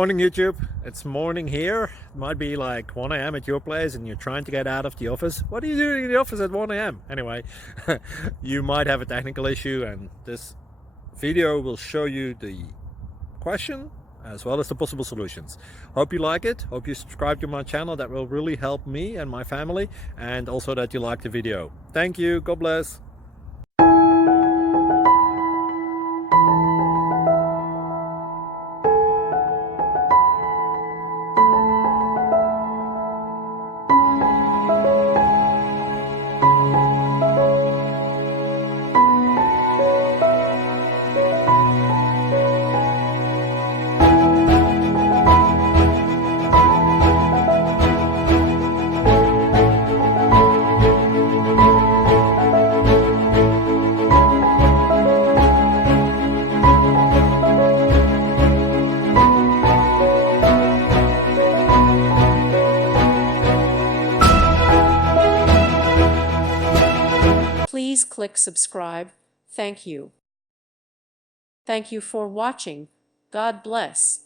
Morning YouTube, it's morning here. It might be like 1 a.m. at your place and you're trying to get out of the office. What are you doing in the office at 1 a.m.? Anyway, you might have a technical issue and this video will show you the question as well as the possible solutions. Hope you like it, hope you subscribe to my channel. That will really help me and my family, and also that you like the video. Thank you, God bless. Please click subscribe. Thank you. Thank you for watching. God bless.